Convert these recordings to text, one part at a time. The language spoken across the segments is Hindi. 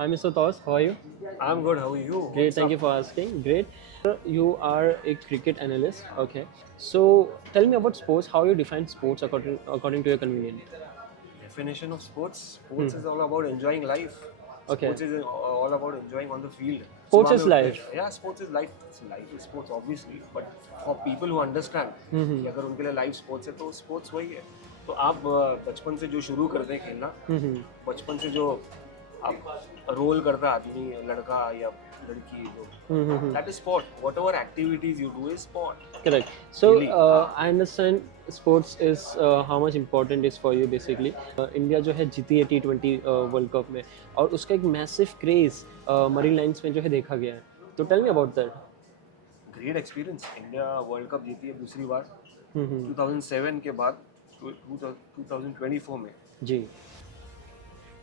Hi, Mr. Toss. How are you? I'm good. How are you? Great. What's Thank up? you for asking. Great. You are a cricket analyst. Okay. So tell me about sports. How you define sports according to your convenience? Definition of sports. Sports Hmm. is all about enjoying life. Okay. Sports is all about enjoying on the field. Sports सुबह में is उठते life. yeah, sports is life. Life is sports obviously, but for people who understand Hmm. कि अगर उनके लिए लाइफ स्पोर्ट्स है तो स्पोर्ट्स वही है. तो आप बचपन से जो शुरू करते हैं खेलना, Hmm. बचपन से जो आप रोल करता है आदमी, लड़का या लड़की, जो Hmm. that is sport. Whatever activities you do is sport. Correct. So Really. I understand sports is how much important is for you basically. India जो है जीती है T20 वर्ल्ड कप में और उसका एक मैसिव क्रेज मरीन लाइंस में जो है देखा गया है. तो tell me about that. Great experience. India world cup जीती है दूसरी बार हम्म. 2007 के बाद 2024 में. जी.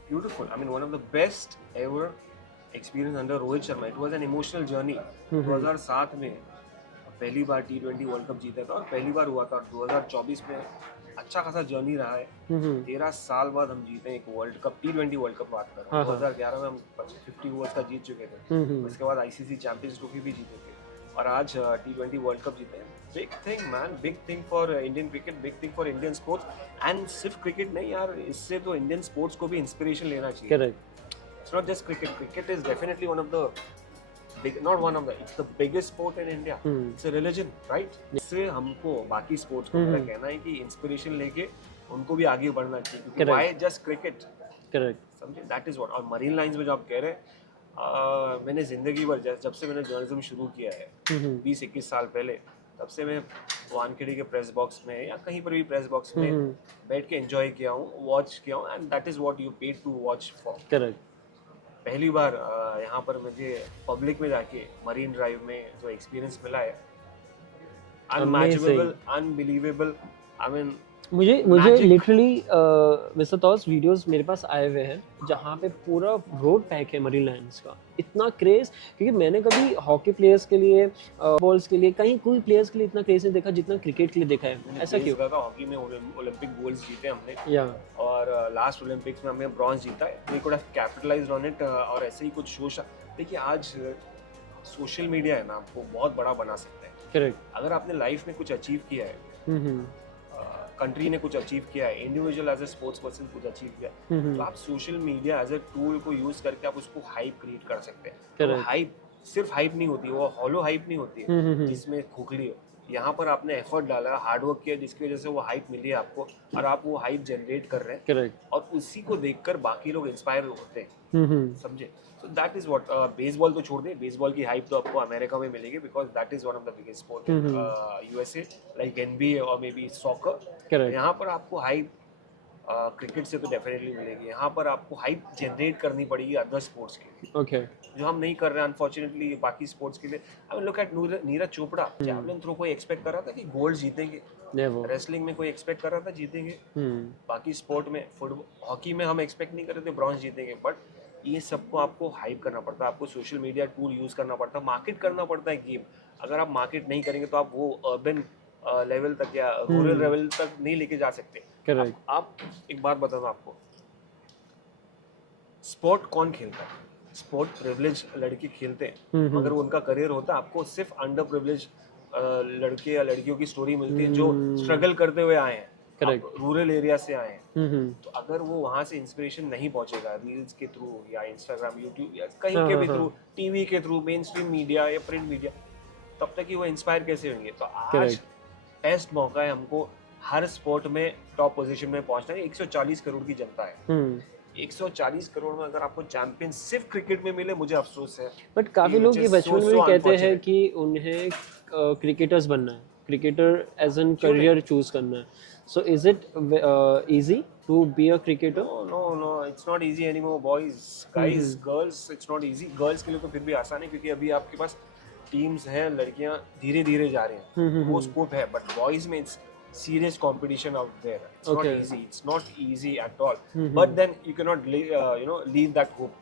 Beautiful. I mean one of the best ever experience under Rohit Sharma. It was an emotional journey. 2007 में पहली बार T20 वर्ल्ड कप जीता था और पहली बार हुआ था. 2024 में अच्छा खासा जर्नी रहा है. 13 साल बाद हम जीते एक world cup, T20 world cup बात कर रहा हूँ. 2011 में हम 50 ओवर्स का जीत चुके थे. उसके बाद ICC चैंपियंस ट्रॉफी भी जीते थे और आज T20 वर्ल्ड कप जीते हैं. Big thing man, big thing for Indian cricket, big thing for Indian sports. And सिर्फ क्रिकेट नहीं यार, इससे तो इंडियन स्पोर्ट्स को भी इंस्पिरेशन लेना चाहिए. Correct. It's not just cricket. Cricket is definitely one of the big, not one of the, it's the biggest sport in India. It's a religion, right? इससे हमको बाकी स्पोर्ट्स को मेरा कहना है कि इंस्पिरेशन लेके उनको भी आगे बढ़ना चाहिए. क्योंकि why just cricket? करेक्ट. समझे? That is what. और मरीन लाइंस में जो आप कह रहे हैं, मैंने जिंदगी भर जब से मैंने जर्नलिज्म शुरू किया है 20-21 साल पहले, तब से मैं वानखेड़े के प्रेस बॉक्स में या कहीं पर भी प्रेस बॉक्स में बैठ के एंजॉय किया हूँ, वॉच किया हूँ. And that is what you paid to watch for. Correct. पहली बार यहाँ पर मुझे पब्लिक में जाके मरीन ड्राइव में जो एक्सपीरियंस मिला है, अनमैचेबल, अनबिलीवेबल. आई मीन मुझे लिटरली मिस्टर तौस वीडियोस मेरे पास आए हुए हैं जहाँ पे पूरा रोड पैक है मरीन लायंस का. इतना क्रेज, क्योंकि मैंने कभी हॉकी प्लेयर्स के लिए, बॉल्स के लिए, कहीं कोई प्लेयर्स के लिए इतना क्रेज नहीं देखा जितना क्रिकेट के लिए देखा है. ऐसा क्यों? हॉकी में ओलंपिक गोल्ड्स जीते हमने या और लास्ट ओलंपिक्स में हमने ब्रॉन्ज जीता है. We could have capitalised on it. और ऐसे ही कुछ शोज. देखिए आज सोशल मीडिया है ना, आपको बहुत बड़ा बना सकता है. करेक्ट. अगर आपने लाइफ में कुछ अचीव किया है, कंट्री ने कुछ अचीव किया है, individual as a sports person कुछ अचीव किया है, तो आप social media as a tool को यूज करके आप उसको हाइप क्रिएट कर सकते हैं. वो हाइप सिर्फ हाइप नहीं होती, वो हॉलो हाइप नहीं होती है जिसमें खोखली हो. यहाँ पर आपने एफर्ट डाला, हार्ड वर्क किया, जिसकी वजह से वो हाइप मिली है आपको और आप वो हाइप जनरेट कर रहे हैं. करेक्ट. और उसी को देखकर बाकी लोग इंस्पायर होते हैं. समझे? So that is what. Baseball तो छोड़ दें, बेसबॉल की हाइप तो आपको अमेरिका में मिलेगी because that is one of the biggest sport in USA, like NBA और मे बी सॉकर. यहाँ पर आपको हाइप क्रिकेट से तो डेफिनेटली मिलेगी. यहाँ पर आपको हाइप जनरेट करनी पड़ेगी अदर स्पोर्ट्स के लिए, ओके. जो हम नहीं कर रहे हैं अनफॉर्चुनेटली बाकी स्पोर्ट्स के लिए. I mean look at Neeraj Chopra. Javelin throw कोई एक्सपेक्ट कर रहा था कि गोल्ड जीतेंगे? नेवर. रेसलिंग में कोई एक्सपेक्ट कर रहा था जीतेंगे? बाकी स्पोर्ट में, फुटबॉल, हॉकी में हम एक्सपेक्ट नहीं कर रहे थे ब्रॉन्ज जीतेंगे. बट ये सबको आपको हाइप करना पड़ता है, आपको सोशल मीडिया टूल यूज करना पड़ता है, मार्केट करना पड़ता है गेम. अगर आप मार्केट नहीं करेंगे तो आप वो अर्बन लेवल तक या रूरल लेवल तक नहीं लेके जा सकते. करेक्ट. आप एक बात बताऊं आपको, स्पोर्ट कौन खेलता है? स्पोर्ट प्रिविलेज लड़के खेलते हैं, मगर उनका करियर होता है. आपको सिर्फ अंडर प्रिविलेज लड़के या लड़कियों की स्टोरी मिलती है जो स्ट्रगल करते हुए आए हैं, रूरल एरिया से आए हैं. तो अगर वो वहां से इंस्पिरेशन नहीं पहुंचेगा रील्स के थ्रू या इंस्टाग्राम, यूट्यूब या कहीं के भी थ्रू, टीवी के थ्रू, मेन स्ट्रीम मीडिया या प्रिंट मीडिया, तब तक ही वो इंस्पायर कैसे होंगे? तो आज बेस्ट मौका है हमको हर स्पोर्ट में टॉप पोजीशन में पहुंचना है. 140 करोड़ की जनता है. 140 करोड़ में अगर आपको चैंपियन सिर्फ क्रिकेट में मिले, मुझे अफसोस है. बट काफी लोग ये बचपन में कहते हैं कि उन्हें क्रिकेटर्स बनना है, cricketer as an career choose करना है. So is it easy to be a cricketer? No, it's not easy anymore, boys, guys, girls. It's not easy. Girls के लिए तो फिर भी आसान है क्योंकि अभी आपके पास टीम्स हैं, लड़कियां धीरे धीरे जा रही हैं, वो स्कोप है. बट बॉयज में it's serious competition out there. It's not easy. It's not easy at all. But then you cannot leave that hope.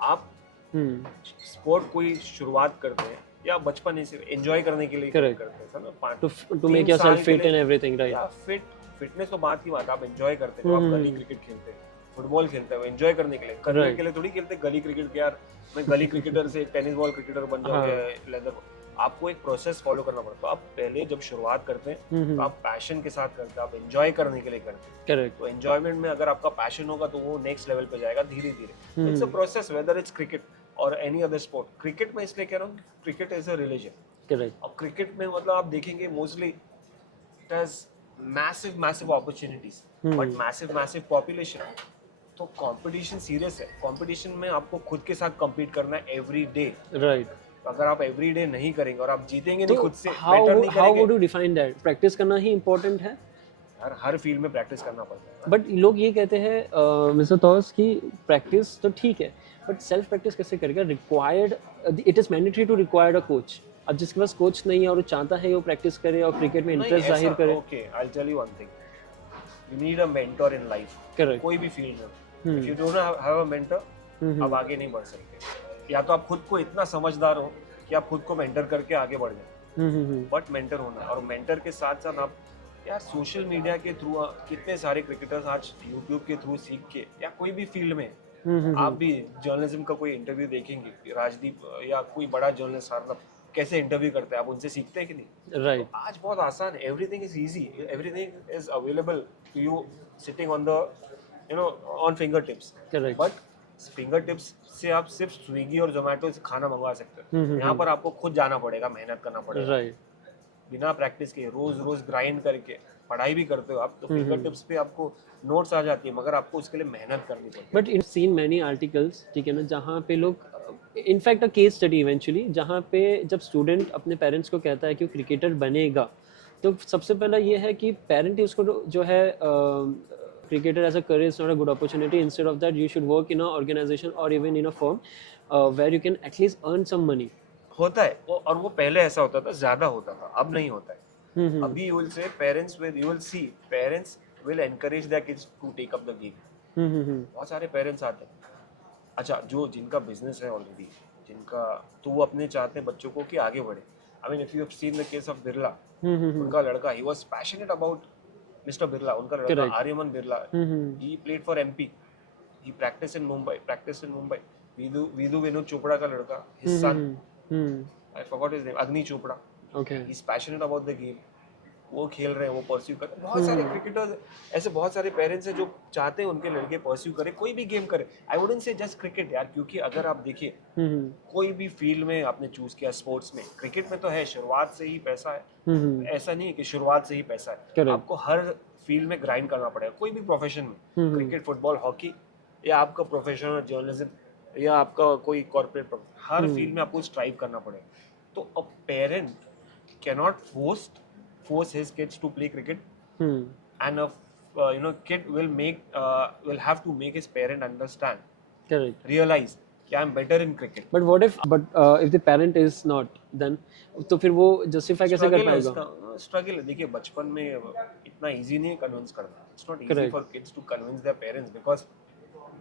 आप स्पोर्ट कोई शुरुआत करते हैं या बचपन से एंजॉय करने के लिए करते हैं, to make yourself fit and everything, right? Fitness तो बात की बात, आप एंजॉय करते हो, आप गली क्रिकेट खेलते हैं, फुटबॉल खेलते हैं वो एंजॉय करने के लिए, करियर के लिए थोड़ी खेलते गली क्रिकेट के यार मैं गली क्रिकेटर से टेनिस बॉल क्रिकेटर बन जाऊंगा लेदर। आपको एक प्रोसेस फॉलो करना पड़ता है। आप पहले जब शुरुआत करते हैं तो आप पैशन के साथ करते हैं, आप एंजॉय करने के लिए करते हैं। करेक्ट। तो एंजॉयमेंट में अगर आपका पैशन होगा तो वो नेक्स्ट लेवल पे जाएगा धीरे धीरे। It's a process whether it's cricket और एनी अदर स्पोर्ट। क्रिकेट में इसलिए कह रहा हूँ cricket is a religion. Correct. अब क्रिकेट में मतलब आप देखेंगे mostly it has massive opportunities but massive population. तो कंपटीशन सीरियस है। कंपटीशन में आपको खुद के साथ compete करना है एवरी डे। राइट। अगर आप एवरी डे नहीं करेंगे और आप जीतेंगे नहीं तो खुद से, हाउ बेटर नहीं हाउ वुड करेंगे। You define that? प्रैक्टिस करना ही इम्पोर्टेंट है। हर फील्ड में प्रैक्टिस करना पड़ता है। बट लोग ये कहते हैं मिस्टर तौस कि प्रैक्टिस तो ठीक है बट सेल्फ प्रैक्टिस कैसे करेगा? Required, it is mandatory to required a coach. अब जिसके पास कोच नहीं है और वो चाहता है वो प्रैक्टिस करे और क्रिकेट में इंटरेस्ट जाहिर करे। Okay, I will tell you one thing, you need a mentor in life. Correct. कोई भी फील्ड में if you don't have a mentor आप आगे नहीं बढ़ सकते। या तो आप खुद को इतना समझदार हो कि आप खुद को मेंटर करके आगे बढ़ जाए, बट मेंटर होना। और मेंटर के साथ साथ आप यार सोशल मीडिया के थ्रू कितने सारे क्रिकेटर्स आज यूट्यूब के थ्रू सीख के या कोई भी फील्ड में आप भी जर्नलिज्म का कोई इंटरव्यू देखेंगे, राजदीप या कोई बड़ा जर्नलिस्ट मतलब कैसे इंटरव्यू करते हैं, आप उनसे सीखते हैं कि नहीं? राइट। तो आज बहुत आसान है, everything is easy, everything is available to you sitting on the on finger tips. Correct. But finger tips से आप सिर्फ स्विगी और जोमेटो से खाना मंगवा सकते हैं। यहाँ पर आपको खुद जाना पड़ेगा, मेहनत करना पड़ेगा। राइट। बिना प्रैक्टिस के रोज ग्राइंड करके पढ़ाई भी करते हो आप तो फिंगर टिप्स पे आपको नोट्स आ जाती है, मगर आपको उसके लिए मेहनत करनी पड़ती है। But in seen many articles, ठीक है ना, जहाँ पे लोग in fact a case study eventually जहाँ पे जब स्टूडेंट अपने पेरेंट्स को कहता है कि वो क्रिकेटर बनेगा तो सबसे पहला ये है कि पेरेंट ही उसको जो है cricketer as a career is not a good opportunity, instead of that you should work in a organization और even in a firm where you can at least earn some money. होता है वो, और वो पहले ऐसा होता था, ज्यादा होता था, अब नहीं होता है। अभी you will say parents will, you will see parents will encourage their kids to take up the game. बहुत सारे पेरेंट्स आते हैं, अच्छा जो जिनका बिजनेस है ऑलरेडी, जिनका, तो वो अपने चाहते हैं बच्चों को कि आगे बढ़े। I mean if you have seen the case of Birla, उनका लड़का, he was passionate about mister Birla, उनका लड़का Aryaman Birla, he played for MP, he practice in Mumbai. Vidhu Vinod Chopra का लड़का, his son, I forgot his name, Agni Chopra, okay. He is passionate about the game, वो खेल रहे हैं, वो परस्यू कर रहे हैं। बहुत सारे क्रिकेटर्स, ऐसे बहुत सारे पेरेंट्स हैं जो चाहते हैं उनके लड़के परस्यू करें, कोई भी गेम करे। I wouldn't say just cricket यार, क्योंकि अगर आप देखिए कोई भी फील्ड में आपने चूज किया, स्पोर्ट्स में, क्रिकेट में तो है शुरुआत से ही पैसा है, ऐसा नहीं है कि शुरुआत से ही पैसा है। आपको हर फील्ड में ग्राइंड करना पड़ेगा, कोई भी प्रोफेशन में, क्रिकेट, फुटबॉल, हॉकी, या आपका प्रोफेशनल जर्नलिज्म, या आपका कोई कॉर्पोरेट, हर फील्ड में आपको स्ट्राइव करना पड़ेगा। तो a parent cannot force his kids to play cricket, and a kid will have to make his parent understand, Correct. realize कि I am better in cricket. But what if the parent is not, then तो फिर वो justify कैसे कर पाएगा? स्ट्रगल है, देखिए बचपन में इतना इजी नहीं है कन्विंस करना। It's not easy for kids to convince their parents, because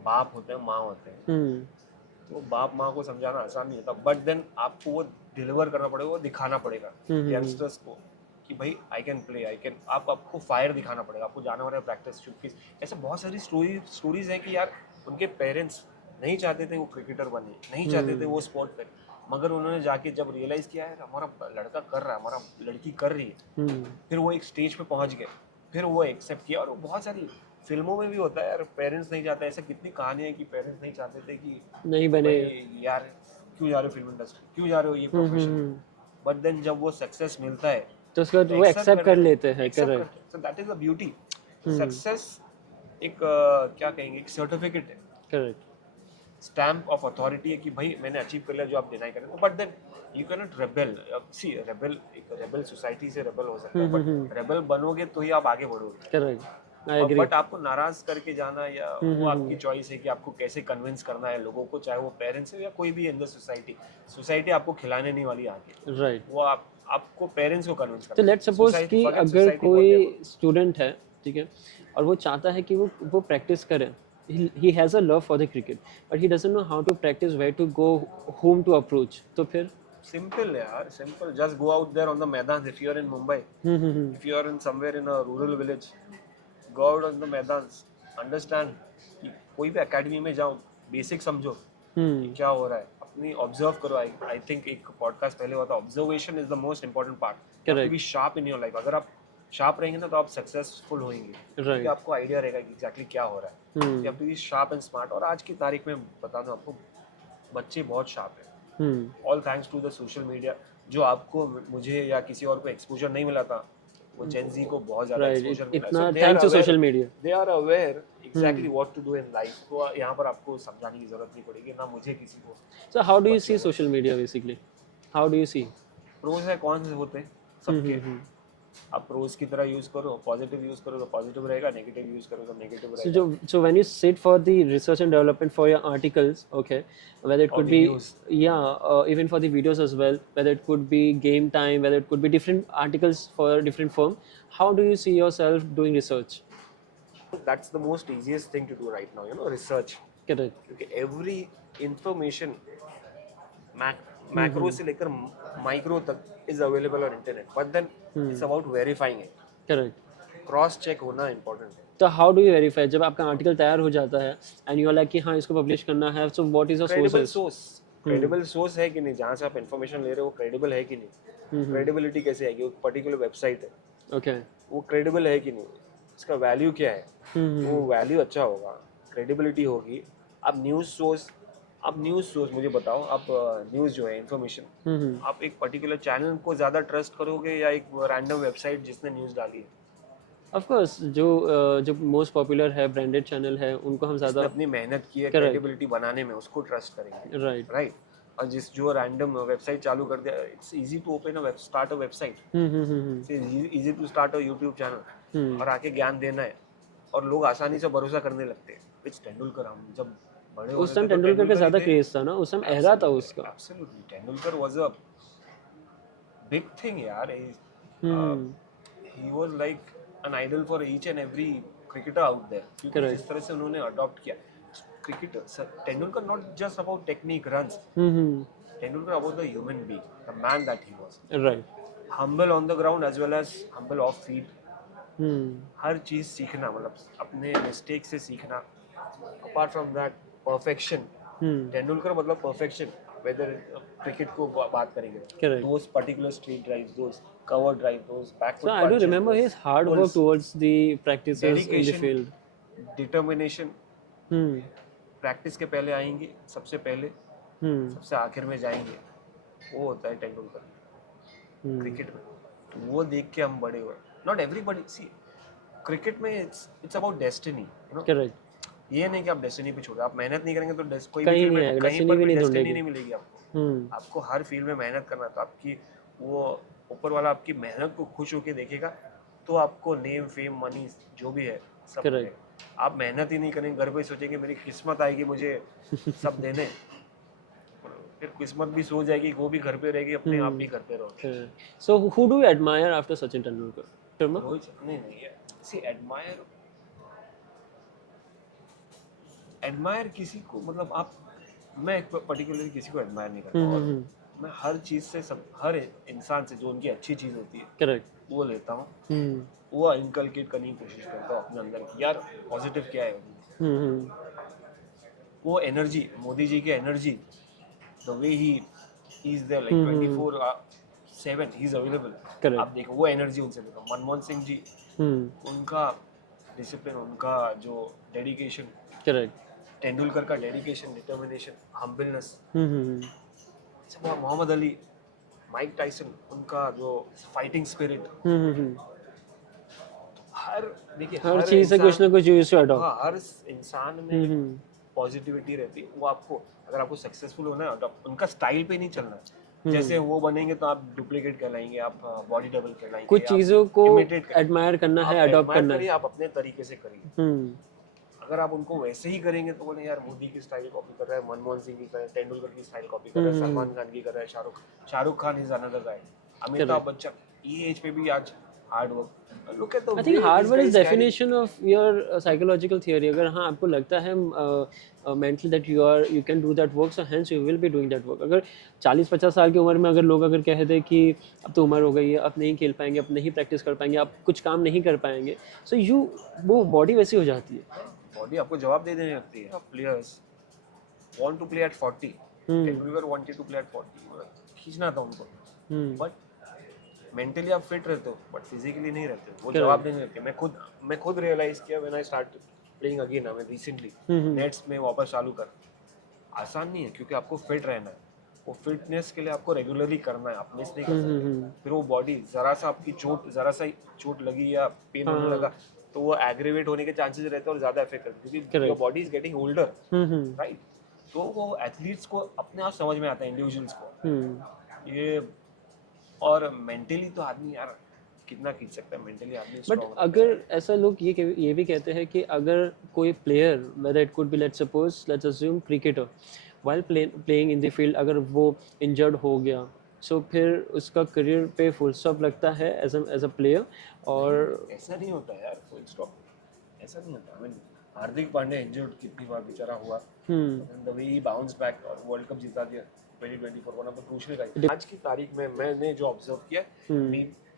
बाप होते हैं, माँ होते हैं, तो बाप माँ को समझाना आसान नहीं होता। बट देन आपको वो डिलीवर करना पड़ेगा, वो दिखाना पड़ेगा यंगस्टर्स को कि भाई I can play, I can, आपको फायर दिखाना पड़ेगा, आपको जाना पड़ेगा प्रैक्टिस चुपके। ऐसे बहुत सारी स्टोरीज हैं कि यार उनके पेरेंट्स नहीं चाहते थे वो क्रिकेटर बने, नहीं चाहते थे वो स्पोर्ट पे, मगर उन्होंने जाके जब रियलाइज किया है हमारा लड़का कर रहा है, हमारा लड़की कर रही है, फिर वो एक स्टेज पे पहुंच गए, फिर वो एक्सेप्ट किया। और वो बहुत सारी फिल्मों में भी होता है यार, पेरेंट्स नहीं चाहते, ऐसे कितनी कहानियां हैं कि पेरेंट्स नहीं चाहते थे कि नहीं बने यार, क्यों जा रहे हो फिल्म इंडस्ट्री, क्यों जा रहे हो ये प्रोफेशन, बट देन जब वो सक्सेस मिलता है तो उसको वो एक्सेप्ट कर लेते हैं। Correct, so that is the beauty. Success एक क्या कहेंगे, एक सर्टिफिकेट है, करेक्ट, स्टैम्प ऑफ अथॉरिटी है कि भाई मैंने अचीव कर लिया जो आप डिनाई कर रहे हो। But then you can not rebel. See rebel, एक रेबेल सोसाइटी से रेबेल हो सकता है, बट रेबेल बनोगे तो ही आप आगे बढ़ोगे। Correct, I agree. बट आपको नाराज करके जाना, या वो आपकी चॉइस है कि आपको कैसे कन्विंस करना है लोगों को, चाहे वो पेरेंट्स है या कोई भी इन द सोसाइटी आपको खिलाने नहीं वाली आगे, राइट, वो आपको पेरेंट्स को कन्विंस करना। तो लेट्स सपोज कि अगर कोई स्टूडेंट है, ठीक है, और वो चाहता है कि वो प्रैक्टिस करे, he has a love for the cricket but he doesn't know how to practice, where to go, whom to approach, तो फिर सिंपल है यार, simple, just go out there on the maidan. If you are in Mumbai, if you are in somewhere in a rural village, go out on the मैदान, understand कि कोई भी एकेडमी में जाओ, बेसिक समझो कि क्या हो रहा है, अपनी ऑब्जर्व करो। आई थिंक एक पॉडकास्ट पहले हुआ था, observation is the most important part. You be sharp in your life. अगर आप शार्प रहेंगे ना तो आप सक्सेसफुल होंगे, क्योंकि आपको आइडिया रहेगा कि एग्जैक्टली क्या हो रहा है। You have to be sharp and smart. और आज की तारीख में बता दूं आपको, बच्चे बहुत शार्प है, all thanks to the social media. जो आपको, मुझे या किसी और को एक्सपोजर नहीं मिला था, वो जेन जी को बहुत ज्यादा एक्सपोजर मिला। इतना thanks to social media, they are aware exactly what to do in life. तो यहाँ पर आपको समझाने की जरूरत नहीं पड़ेगी, ना मुझे किसी को। So how do you see social media basically, how do you see? Pros है, कॉन्स होते हैं सबके। आप प्रोज की तरह यूज करो, पॉजिटिव यूज करो तो पॉजिटिव रहेगा, नेगेटिव यूज करो तो नेगेटिव रहेगा। So when you sit for the research and development for your articles, okay, whether it could be even for the videos as well, whether it could be game time, whether it could be different articles for a different firm, how do you see yourself doing research? That's the most easiest thing to do right now, research. Correct. क्योंकि every information macro से लेकर micro तक is available on internet, but then it's about verifying it. Correct. Cross check होना important है। तो how do you verify? जब आपका आर्टिकल तैयार हो जाता है and you are like कि हाँ इसको पब्लिश करना है, so what is your sources? Credible source है कि नहीं, जहाँ से आप इन्फॉर्मेशन ले रहे हो क्रेडिबल है कि नहीं। क्रेडिबिलिटी कैसे आएगी? वो पर्टिकुलर वेबसाइट है, okay, वो क्रेडिबल है कि नहीं, इसका वैल्यू क्या है, वो वैल्यू अच्छा होगा, क्रेडिबिलिटी होगी। आप न्यूज़ सोर्स मुझे बताओ, आप न्यूज़ जो है इन्फॉर्मेशन, आप एक पर्टिकुलर चैनल को ज़्यादा ट्रस्ट करोगे या एक रैंडम वेबसाइट जिसने न्यूज़ डाली है? ऑफ कोर्स जो मोस्ट पॉपुलर है, ब्रांडेड चैनल है, उनको हम ज़्यादा अपनी मेहनत की है क्रेडिबिलिटी बनाने में, उसको ट्रस्ट करेंगे। राइट। और जो रैंडम वेबसाइट चालू कर दिया, it's easy to open start a website, easy to start a YouTube channel और आके ज्ञान देना है, और लोग आसानी से भरोसा करने लगते हैं। विच तेंदुलकर, हम जब बड़े उस टाइम तेंदुलकर का ज़्यादा क्रेज था ना, उस टाइम एरा था उसका। Absolutely, Tendulkar was a big thing यार। He was like an idol for each and every cricketer out there, क्योंकि जिस तरह से उन्होंने अडॉप्ट किया cricket. Tendulkar not just about technique, runs, Tendulkar about the human being, the man that he was. Right. Humble on the ground as well as humble of field. हर चीज सीखना, मतलब अपने मिस्टेक से सीखना। Apart from that, perfection. Tendulkar मतलब परफेक्शन। वेदर क्रिकेट को बात करेंगे, those particular street drives, those cover drive, those backward punches. So I do remember his hard work towards the practices in the field. Determination. Practice के पहले आएंगे, सबसे पहले, सबसे आखिर में जाएंगे, वो होता है तेंदुलकर क्रिकेट में। वो देख के हम बड़े हुए। Not everybody see क्रिकेट में it's about destiny, Correct. ये नहीं कि आप डेस्टिनी पे छोड़ो, आप मेहनत नहीं करेंगे तो कोई भी फील्ड में कहीं पर भी डेस्टिनी नहीं मिलेगी आपको। आपको हर फील्ड में मेहनत करना, तो आपकी वो ऊपर वाला आपकी मेहनत को खुश होके देखेगा, तो आपको नेम, फेम, मनी जो भी है सब मिलेगा। आप मेहनत ही नहीं करेंगे, घर पे सोचेंगे मेरी किस्मत आएगी मुझे सब देने, फिर किस्मत भी सो जाएगी, वो भी घर पे रहेगी, अपने आप भी घर पे रहोगे। So who do you admire after Sachin Tendulkar? Sharma? नहीं, सी एडमायर किसी को, मतलब आप, मैं पर्टिकुलरली किसी को एडमायर नहीं करता, और मैं हर चीज से, हर इंसान से जो उनकी अच्छी चीज होती है, करेक्ट, वो लेता हूँ, वो इनकलकेट करने की कोशिश करता हूँ अपने अंदर कि यार पॉजिटिव क्या है। वो एनर्जी, मोदी जी की energy, the way he is there, like 24/7 he is available. आप देखो वो एनर्जी उनसे देखो। मनमोहन सिंह जी, उनका डिसिप्लिन, उनका जो डेडिकेशन, करेक्ट। तेंदुलकर का dedication, determination, humbleness. Muhammad Ali, Mike Tyson, उनका जो फाइटिंग स्पिरिट। हर चीज से कुछ ना कुछ यूज टू अडॉप्ट। हाँ, हर इंसान में पॉजिटिविटी रहती है। वो आपको, अगर आपको सक्सेसफुल होना है, उनका स्टाइल पे नहीं चलना है। जैसे वो बनेंगे तो आप डुप्लीकेट कहलाएंगे, आप बॉडी डबल कहलाएंगे। कुछ चीजों को एडमायर करना है, अडॉप्ट करना है, आप अपने तरीके से करिए। अगर आप उनको वैसे ही करेंगे तो बोले यार मोदी की स्टाइल कॉपी कर रहा है, मनमोहन सिंह की कर रहा है, तेंदुलकर की स्टाइल कॉपी कर रहा है, सलमान खान की कर रहा है, Shahrukh Khan is another guy, Amitabh Bachchan, ये एज पे भी आज hard work. Look at the, I think hard work is definition of your psychological theory. अगर हाँ आपको लगता है mentally that you can do that work, so hence you will be doing that work. अगर 40-50 साल की उम्र में अगर लोग अगर कह दे कि अब तो उम्र हो गई है, अब नहीं खेल पाएंगे, अब नहीं प्रैक्टिस कर पाएंगे, अब कुछ काम नहीं कर पाएंगे, सो वो बॉडी वैसी हो जाती है। बॉडी आपको जवाब दे देने लगती है. Players want to play at 40. Tendulkar wanted to play at 40. खींचना था उनको. बट मेंटली आप फिट रहते हो बट फिजिकली नहीं रहते हो. वो जवाब देने लगते. मैं खुद रियलाइज किया when I start playing again. मैं रिसेंटली नेट्स में वापस चालू कर. आसान नहीं है क्योंकि आपको फिट रहना है. वो फिटनेस के लिए आपको रेगुलरली करना है. आप मिस नहीं कर सकते. फिर वो बॉडी जरा सा चोट लगी या पेन होने लगा तो वो एग्रीवेट होने के चांसेस रहते हैं और ज्यादा इफेक्ट करते हैं क्योंकि your body is getting older, right. तो वो एथलीट्स को अपने आप समझ में आता है, इंडिविजुअल्स को ये. और मेंटली तो आदमी यार कितना खींच सकता है. मेंटली आदमी बट अगर ऐसा लोग ये भी कहते हैं कि अगर कोई player, whether it could be let's assume cricketer, while playing in the field, अगर वो इंजर्ड हो गया सो फिर उसका करियर पे फुल स्टॉप लगता है एज अ प्लेयर. और ऐसा नहीं होता यार. फुल स्टॉप ऐसा नहीं होता. I mean Hardik Pandya injured कितनी बार बेचारा हुआ. The way he bounce back और वर्ल्ड कप जिता दिया 2024. One of the crucial guys. आज की तारीख में मैंने जो ऑब्जर्व किया,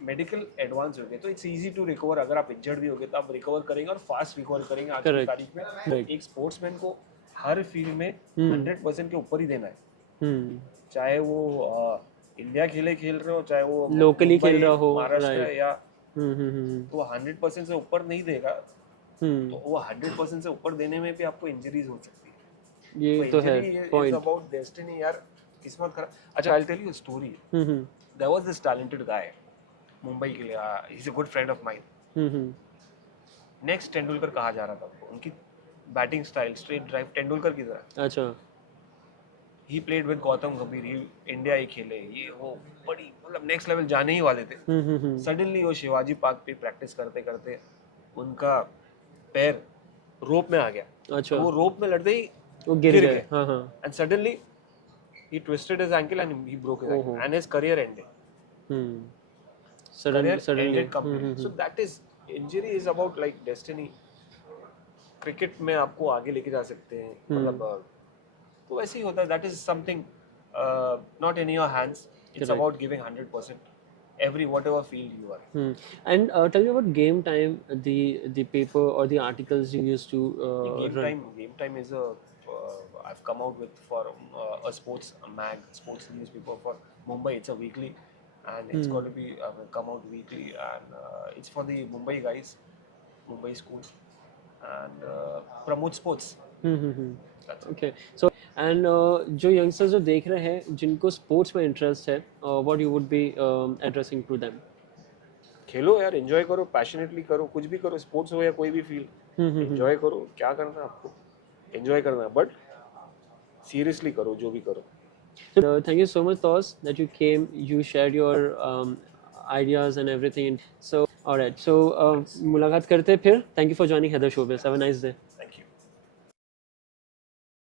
मेडिकल एडवांस हो गए तो इट्स इजी टू रिकवर. अगर आप इंजर्ड भी हो गए तो आप रिकवर करेंगे और फास्ट रिकवर करेंगे. आज की तारीख में एक स्पोर्ट्समैन को हर फील्ड में 100% के ऊपर ही देना है. चाहे वो इंडिया खेल रहे हो, चाहे वो लोकली खेल रहा हो, महाराष्ट्र या तो 100% से ऊपर नहीं देगा. तो वो 100% से ऊपर देने में भी आपको इंजरीज हो सकती है. ये तो है पॉइंट. इट्स अबाउट डेस्टिनी यार. किस्मत खराब. अच्छा, I will tell you a story. There was this talented guy Mumbai के लिए. He is a good friend of mine. Next Tendulkar कहा जा रहा था उनको. उनकी batting style straight drive Tendulkar की तरह. अच्छा. ही प्लेड विद गौतम गंभीर. ही इंडिया ही खेले. ये वो बड़ी मतलब नेक्स्ट लेवल जाने ही वाले थे. सडनली वो शिवाजी पार्क पे प्रैक्टिस करते करते उनका पैर रोप में आ गया. अच्छा. वो रोप में लड़ते ही वो गिर गए. And suddenly he twisted his ankle and he broke his ankle and his career ended. Suddenly ended completely. So that is, injury is about like destiny. Cricket में आपको आगे लेके जा सकते हैं. मतलब तो वैसे ही होता है. that is something not in your hands. It's about giving 100% every whatever field you are. And tell me about Game Time, the paper or the articles you used to run. Game Time is I've come out with for a sports sports newspaper for Mumbai. It's a weekly and it's going to be come out weekly and it's for the Mumbai guys, Mumbai school, and promote sports. Okay. So and जो youngsters जो देख रहे हैं जिनको sports में interest है, what you would be addressing to them? खेलो यार, enjoy करो, passionately करो, कुछ भी करो, sports हो या कोई भी field, enjoy करो. क्या करना है आपको, enjoy करना है, but seriously करो जो भी करो. Thank you so much, Tos, that you came, you shared your ideas and everything. So, all right. So, मुलाकात करते हैं फिर. Thank you for joining Heather Showbiz. Have a nice day. Thank you.